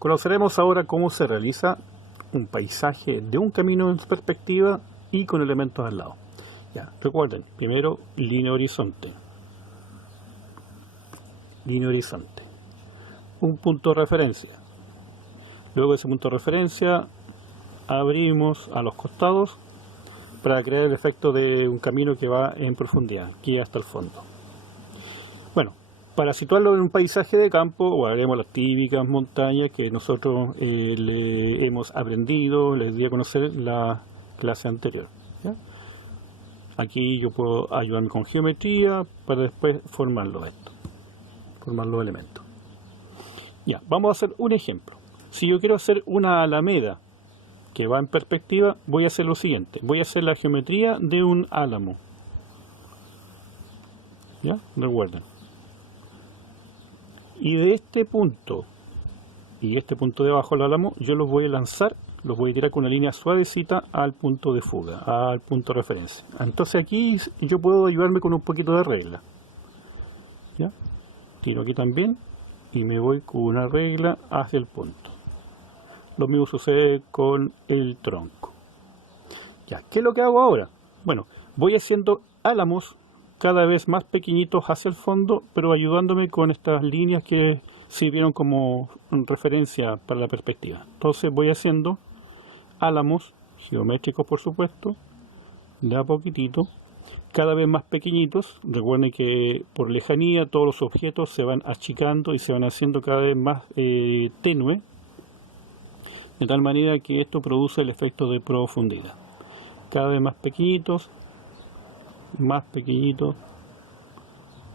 Conoceremos ahora cómo se realiza un paisaje de un camino en perspectiva y con elementos al lado. Ya, recuerden, primero línea horizonte, un punto de referencia. Luego de ese punto de referencia abrimos a los costados para crear el efecto de un camino que va en profundidad, aquí hasta el fondo. Bueno, para situarlo en un paisaje de campo, haremos las típicas montañas que nosotros le hemos aprendido, les di a conocer en la clase anterior, ¿ya? Aquí yo puedo ayudarme con geometría para después formar los elementos. Ya, vamos a hacer un ejemplo. Si yo quiero hacer una alameda que va en perspectiva, voy a hacer lo siguiente. Voy a hacer la geometría de un álamo. ¿Ya? Recuerden. Y de este punto y este punto debajo del álamo, yo los voy a lanzar, los voy a tirar con una línea suavecita al punto de fuga, al punto de referencia. Entonces aquí yo puedo ayudarme con un poquito de regla. ¿Ya? Tiro aquí también y me voy con una regla hacia el punto. Lo mismo sucede con el tronco. Ya, ¿qué es lo que hago ahora? Bueno, voy haciendo álamos cada vez más pequeñitos hacia el fondo, pero ayudándome con estas líneas que sirvieron como referencia para la perspectiva. Entonces voy haciendo álamos geométricos, por supuesto, de a poquitito, cada vez más pequeñitos. Recuerden que por lejanía todos los objetos se van achicando y se van haciendo cada vez más tenue, de tal manera que esto produce el efecto de profundidad. Cada vez más pequeñitos,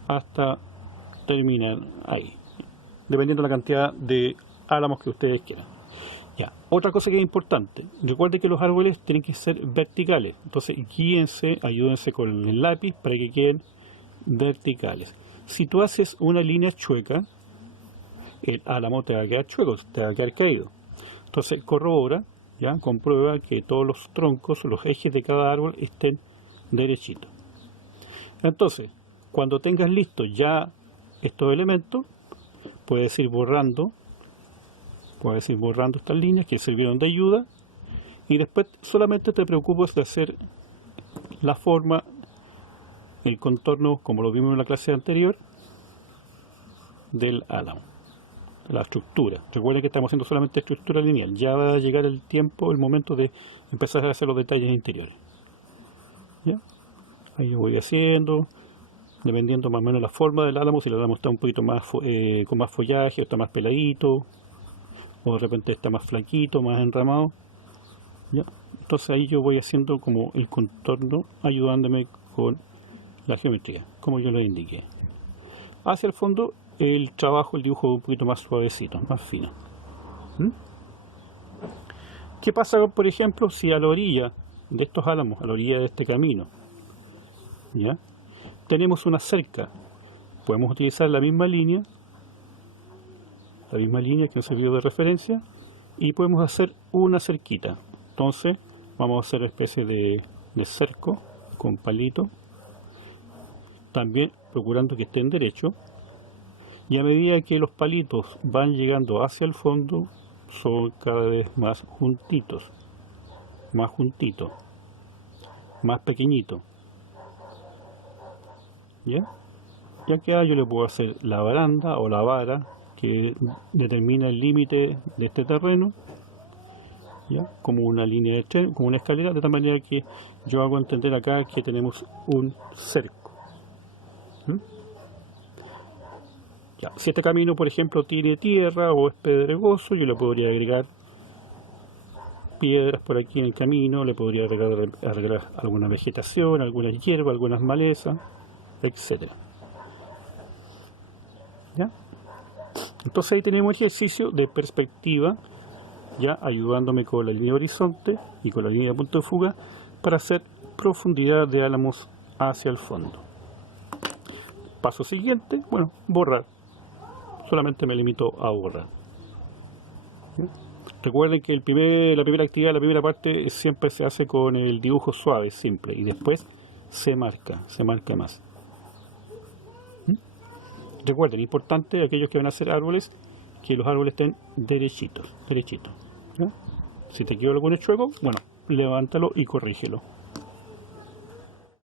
hasta terminar ahí, dependiendo de la cantidad de álamos que ustedes quieran. Ya, otra cosa que es importante, recuerden que los árboles tienen que ser verticales, entonces guíense, ayúdense con el lápiz para que queden verticales. Si tú haces una línea chueca, el álamo te va a quedar chueco, te va a quedar caído. Entonces corrobora, ya, comprueba que todos los troncos, los ejes de cada árbol estén derechitos. Entonces, cuando tengas listos ya estos elementos, puedes ir borrando estas líneas que sirvieron de ayuda, y después solamente te preocupas de hacer la forma, el contorno, como lo vimos en la clase anterior, del álamo, la estructura. Recuerden que estamos haciendo solamente estructura lineal. Ya va a llegar el tiempo, el momento de empezar a hacer los detalles interiores. ¿Ya? Ahí yo voy haciendo, dependiendo más o menos la forma del álamo, si el álamo está un poquito más con más follaje, o está más peladito, o de repente está más flaquito, más enramado. ¿Ya? Entonces ahí yo voy haciendo como el contorno, ayudándome con la geometría, como yo lo indiqué. Hacia el fondo el trabajo, el dibujo un poquito más suavecito, más fino. ¿Qué pasa, por ejemplo, si a la orilla de estos álamos, a la orilla de este camino, ¿ya?, tenemos una cerca? Podemos utilizar la misma línea que nos sirvió de referencia, y podemos hacer una cerquita. Entonces vamos a hacer una especie de cerco con palito, también procurando que estén derechos, y a medida que los palitos van llegando hacia el fondo, son cada vez más juntitos, más pequeñitos. ¿Ya? Ya que yo le puedo hacer la baranda o la vara que determina el límite de este terreno, ¿ya?, como una línea de tren, como una escalera, de tal manera que yo hago entender acá que tenemos un cerco. Ya, si este camino, por ejemplo, tiene tierra o es pedregoso, yo le podría agregar piedras por aquí en el camino, le podría agregar alguna vegetación, algunas hierbas, algunas malezas, etcétera. ¿Ya? Entonces ahí tenemos ejercicio de perspectiva, ya ayudándome con la línea de horizonte y con la línea de punto de fuga para hacer profundidad de álamos hacia el fondo. Paso siguiente, bueno, borrar. Solamente me limito a borrar. ¿Sí? Recuerden que la primera actividad, la primera parte siempre se hace con el dibujo suave, simple, y después se marca más. Recuerden, importante, aquellos que van a hacer árboles, que los árboles estén derechitos, ¿ya? Si te quedó algún chueco, bueno, levántalo y corrígelo.